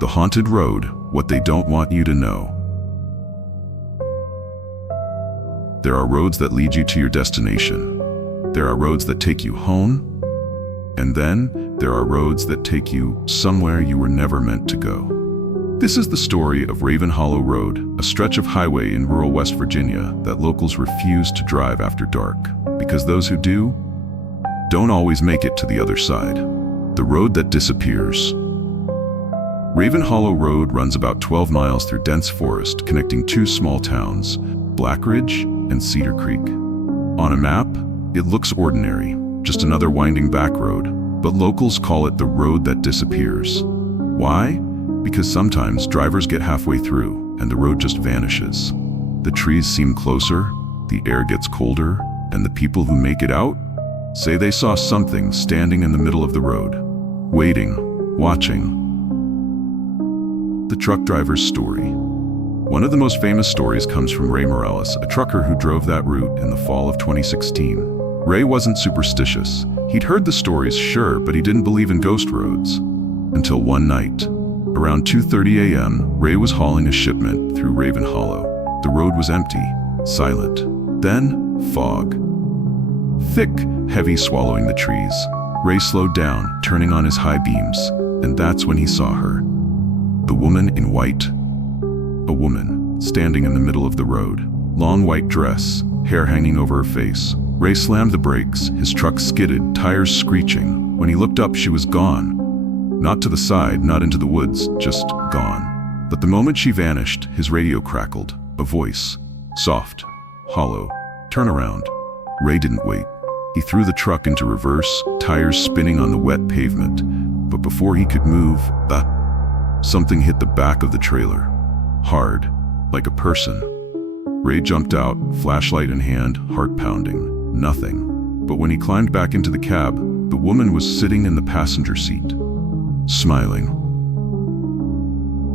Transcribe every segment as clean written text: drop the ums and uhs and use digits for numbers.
The haunted road, what they don't want you to know. There are roads that lead you to your destination. There are roads that take you home. And then there are roads that take you somewhere you were never meant to go. This is the story of Raven Hollow Road, a stretch of highway in rural West Virginia that locals refuse to drive after dark, because those who do don't always make it to the other side. The road that disappears. Raven Hollow Road runs about 12 miles through dense forest, connecting two small towns, Black Ridge and Cedar Creek. On a map, it looks ordinary, just another winding back road, but locals call it the road that disappears. Why? Because sometimes drivers get halfway through and the road just vanishes. The trees seem closer, the air gets colder, and the people who make it out say they saw something standing in the middle of the road, waiting, watching. The truck driver's story. One of the most famous stories comes from Ray Morales, a trucker who drove that route in the fall of 2016. Ray wasn't superstitious. He'd heard the stories, sure, but he didn't believe in ghost roads. Until one night. Around 2:30 a.m., Ray was hauling a shipment through Raven Hollow. The road was empty, silent. Then, fog. Thick, heavy, swallowing the trees. Ray slowed down, turning on his high beams, and that's when he saw her. The woman in white. A woman, standing in the middle of the road. Long white dress, hair hanging over her face. Ray slammed the brakes, his truck skidded, tires screeching. When he looked up, she was gone. Not to the side, not into the woods, just gone. But the moment she vanished, his radio crackled. A voice. Soft. Hollow. Turn around. Ray didn't wait. He threw the truck into reverse, tires spinning on the wet pavement. But before he could move, something hit the back of the trailer. Hard. Like a person. Ray jumped out, flashlight in hand, heart pounding. Nothing. But when he climbed back into the cab, the woman was sitting in the passenger seat. Smiling.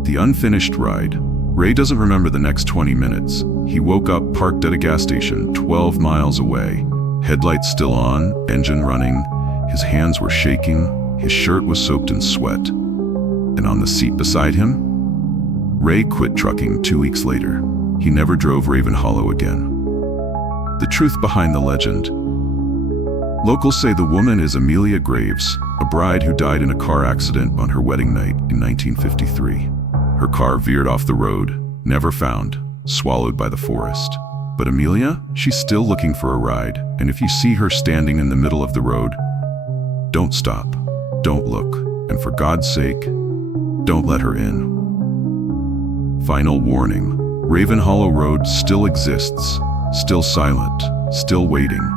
The unfinished ride. Ray doesn't remember the next 20 minutes. He woke up parked at a gas station 12 miles away. Headlights still on, engine running. His hands were shaking. His shirt was soaked in sweat. And on the seat beside him? Ray quit trucking 2 weeks later. He never drove Raven Hollow again. The truth behind the legend. Locals say the woman is Amelia Graves, a bride who died in a car accident on her wedding night in 1953. Her car veered off the road, never found, swallowed by the forest. But Amelia, she's still looking for a ride, and if you see her standing in the middle of the road, don't stop, don't look, and for God's sake, don't let her in. Final warning, Raven Hollow Road still exists, still silent, still waiting.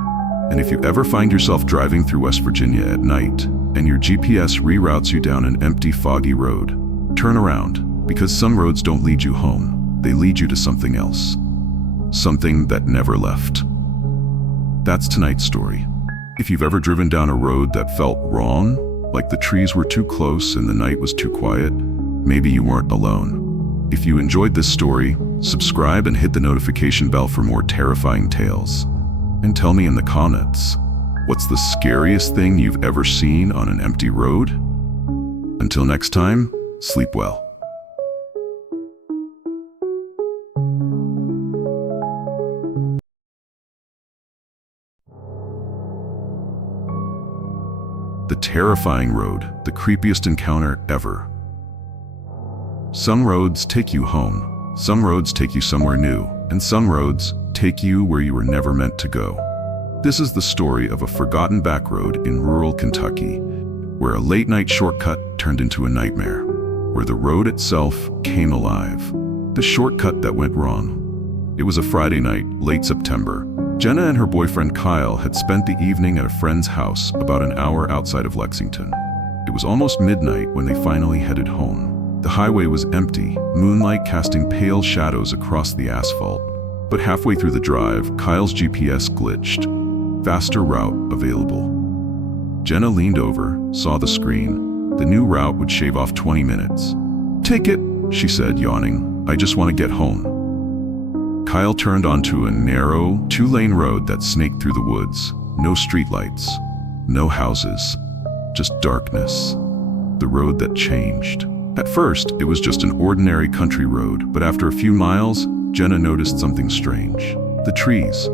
And if you ever find yourself driving through West Virginia at night, and your GPS reroutes you down an empty, foggy road, turn around, because some roads don't lead you home, they lead you to something else. Something that never left. That's tonight's story. If you've ever driven down a road that felt wrong, like the trees were too close and the night was too quiet, maybe you weren't alone. If you enjoyed this story, subscribe and hit the notification bell for more terrifying tales. And tell me in the comments, what's the scariest thing you've ever seen on an empty road? Until next time, sleep well. The terrifying road, the creepiest encounter ever. Some roads take you home, some roads take you somewhere new, and some roads take you where you were never meant to go. This is the story of a forgotten back road in rural Kentucky, where a late-night shortcut turned into a nightmare, where the road itself came alive. The shortcut that went wrong. It was a Friday night, late September. Jenna and her boyfriend Kyle had spent the evening at a friend's house about an hour outside of Lexington. It was almost midnight when they finally headed home. The highway was empty, moonlight casting pale shadows across the asphalt. But halfway through the drive, Kyle's GPS glitched. Faster route available. Jenna leaned over, saw the screen. The new route would shave off 20 minutes. "Take it," she said, yawning. "I just want to get home." Kyle turned onto a narrow, two-lane road that snaked through the woods. No streetlights, no houses, just darkness. The road that changed. At first, it was just an ordinary country road, but after a few miles, Jenna noticed something strange. The trees.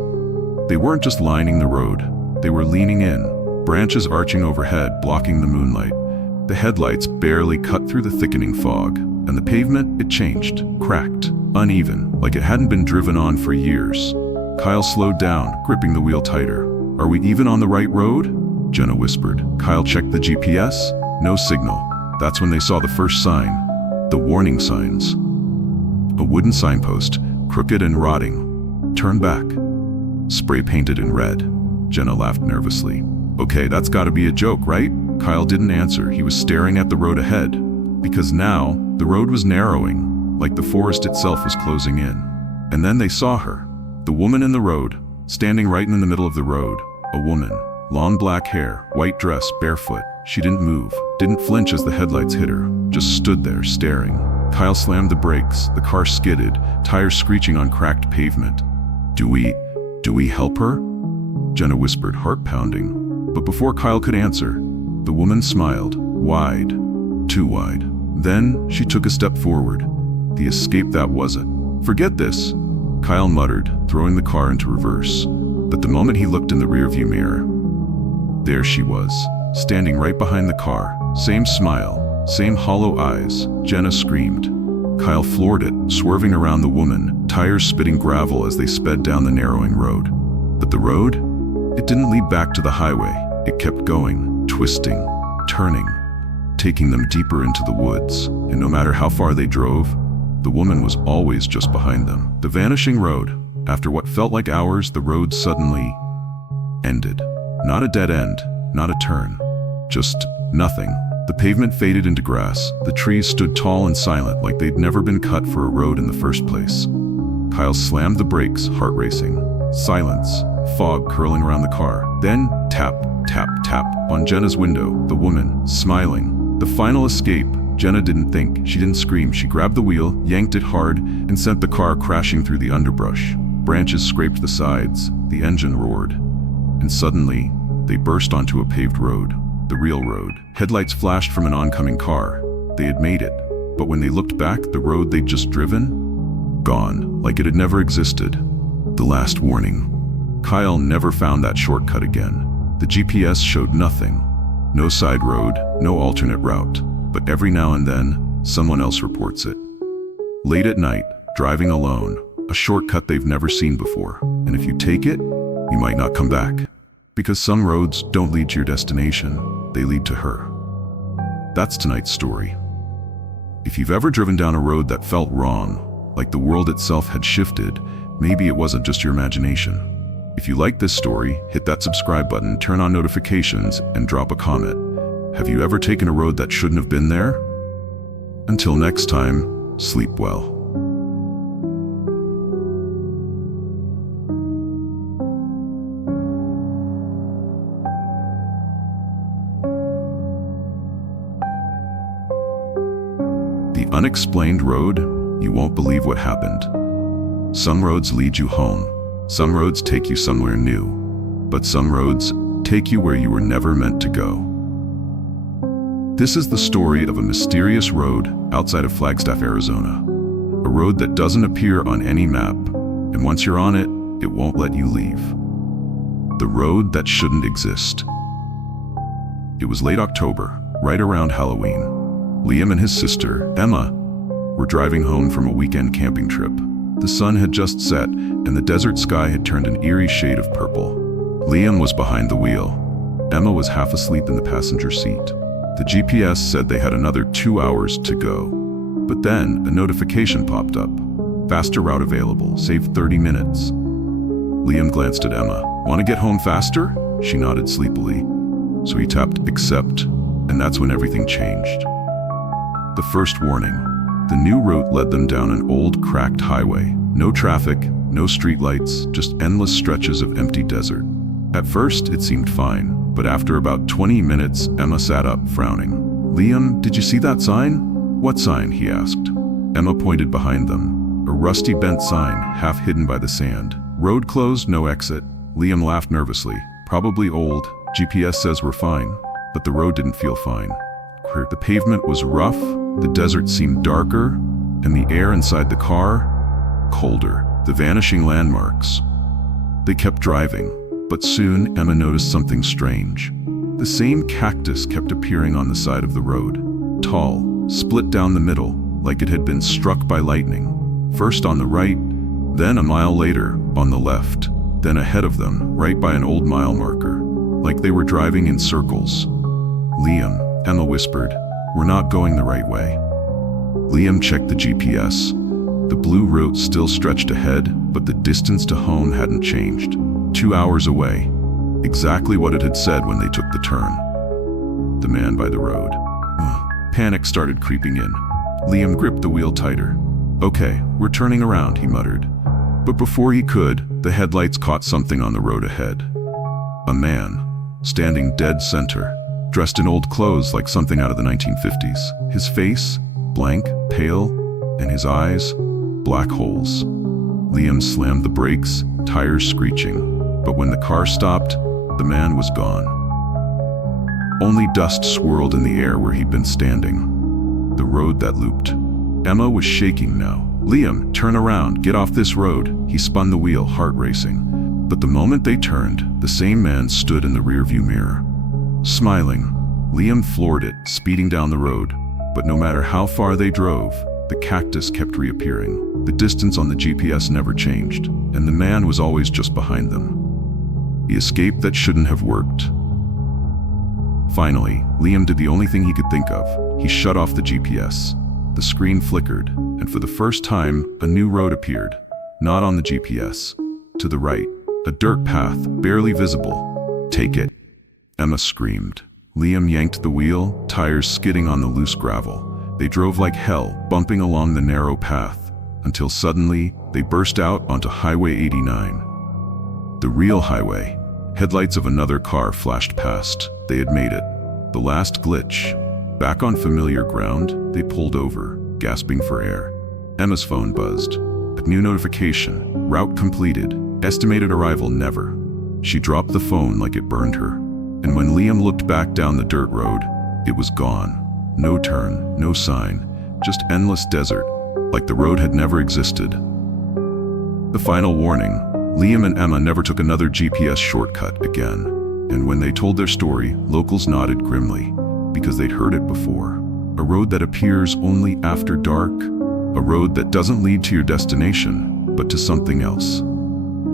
They weren't just lining the road, they were leaning in, branches arching overhead, blocking the moonlight. The headlights barely cut through the thickening fog, and the pavement, it changed, cracked, uneven, like it hadn't been driven on for years. Kyle slowed down, gripping the wheel tighter. "Are we even on the right road?" Jenna whispered. Kyle checked the GPS. No signal. That's when they saw the first sign. The warning signs. A wooden signpost, crooked and rotting. "Turn back." Spray painted in red. Jenna laughed nervously. "Okay, that's gotta be a joke, right?" Kyle didn't answer. He was staring at the road ahead. Because now, the road was narrowing, like the forest itself was closing in. And then they saw her. The woman in the road, standing right in the middle of the road. A woman. Long black hair, white dress, barefoot. She didn't move, didn't flinch as the headlights hit her, just stood there, staring. Kyle slammed the brakes, the car skidded, tires screeching on cracked pavement. Do we help her?" Jenna whispered, heart pounding. But before Kyle could answer, the woman smiled, wide, too wide. Then she took a step forward. The escape that wasn't. "Forget this," Kyle muttered, throwing the car into reverse. But the moment he looked in the rearview mirror, there she was, standing right behind the car. Same smile, same hollow eyes. Jenna screamed. Kyle floored it, swerving around the woman, tires spitting gravel as they sped down the narrowing road. But the road? It didn't lead back to the highway. It kept going, twisting, turning, taking them deeper into the woods. And no matter how far they drove, the woman was always just behind them. The vanishing road. After what felt like hours, the road suddenly ended. Not a dead end, not a turn, just nothing. The pavement faded into grass. The trees stood tall and silent, like they'd never been cut for a road in the first place. Kyle slammed the brakes, heart racing. Silence, fog curling around the car. Then tap, tap, tap on Jenna's window, the woman, smiling. The final escape. Jenna didn't think, she didn't scream. She grabbed the wheel, yanked it hard, and sent the car crashing through the underbrush. Branches scraped the sides, the engine roared. And suddenly, they burst onto a paved road. The real road. Headlights flashed from an oncoming car. They had made it. But when they looked back, the road they'd just driven? Gone, like it had never existed. The last warning. Kyle never found that shortcut again. The GPS showed nothing. No side road, no alternate route. But every now and then, someone else reports it. Late at night, driving alone, a shortcut they've never seen before. And if you take it, you might not come back. Because some roads don't lead to your destination, they lead to her. That's tonight's story. If you've ever driven down a road that felt wrong, like the world itself had shifted, maybe it wasn't just your imagination. If you like this story, hit that subscribe button, turn on notifications, and drop a comment. Have you ever taken a road that shouldn't have been there? Until next time, sleep well. The unexplained road, you won't believe what happened. Some roads lead you home. Some roads take you somewhere new. But some roads take you where you were never meant to go. This is the story of a mysterious road outside of Flagstaff, Arizona. A road that doesn't appear on any map, and once you're on it, it won't let you leave. The road that shouldn't exist. It was late October, right around Halloween. Liam and his sister, Emma, were driving home from a weekend camping trip. The sun had just set, and the desert sky had turned an eerie shade of purple. Liam was behind the wheel. Emma was half asleep in the passenger seat. The GPS said they had another 2 hours to go. But then, a notification popped up. Faster route available, save 30 minutes. Liam glanced at Emma. Want to get home faster? She nodded sleepily. So he tapped accept, and that's when everything changed. The first warning. The new route led them down an old, cracked highway. No traffic, no streetlights, just endless stretches of empty desert. At first, it seemed fine, but after about 20 minutes, Emma sat up, frowning. Liam, did you see that sign? What sign? He asked. Emma pointed behind them. A rusty bent sign, half hidden by the sand. Road closed, no exit. Liam laughed nervously. Probably old. GPS says we're fine. But the road didn't feel fine. The pavement was rough, the desert seemed darker, and the air inside the car, colder. The vanishing landmarks. They kept driving, but soon Emma noticed something strange. The same cactus kept appearing on the side of the road, tall, split down the middle, like it had been struck by lightning. First on the right, then a mile later, on the left, then ahead of them, right by an old mile marker, like they were driving in circles. "Liam," Emma whispered, "we're not going the right way." Liam checked the GPS. The blue route still stretched ahead, but the distance to home hadn't changed. 2 hours away. Exactly what it had said when they took the turn. The man by the road. Panic started creeping in. Liam gripped the wheel tighter. "Okay, we're turning around," he muttered. But before he could, the headlights caught something on the road ahead. A man, standing dead center, dressed in old clothes like something out of the 1950s. His face, blank, pale, and his eyes, black holes. Liam slammed the brakes, tires screeching, but when the car stopped, the man was gone. Only dust swirled in the air where he'd been standing. The road that looped. Emma was shaking now. "Liam, turn around, get off this road." He spun the wheel, heart racing. But the moment they turned, the same man stood in the rearview mirror. Smiling, Liam floored it, speeding down the road. But no matter how far they drove, the cactus kept reappearing. The distance on the GPS never changed, and the man was always just behind them. The escape that shouldn't have worked. Finally, Liam did the only thing he could think of. He shut off the GPS. The screen flickered, and for the first time, a new road appeared. Not on the GPS. To the right, a dirt path, barely visible. "Take it," Emma screamed. Liam yanked the wheel, tires skidding on the loose gravel. They drove like hell, bumping along the narrow path, until suddenly, they burst out onto Highway 89. The real highway. Headlights of another car flashed past. They had made it. The last glitch. Back on familiar ground, they pulled over, gasping for air. Emma's phone buzzed. A new notification. Route completed. Estimated arrival never. She dropped the phone like it burned her. And when Liam looked back down the dirt road, it was gone. No turn, no sign, just endless desert, like the road had never existed. The final warning, Liam and Emma never took another GPS shortcut again. And when they told their story, locals nodded grimly, because they'd heard it before. A road that appears only after dark, a road that doesn't lead to your destination, but to something else.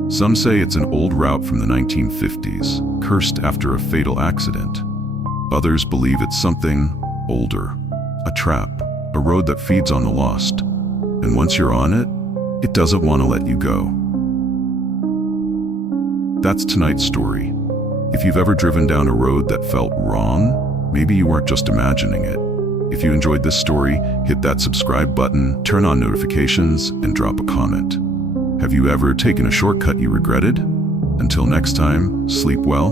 Some say it's an old route from the 1950s, cursed after a fatal accident. Others believe it's something older, a trap, a road that feeds on the lost. And once you're on it, it doesn't want to let you go. That's tonight's story. If you've ever driven down a road that felt wrong, maybe you weren't just imagining it. If you enjoyed this story, hit that subscribe button, turn on notifications, and drop a comment. Have you ever taken a shortcut you regretted? Until next time, sleep well.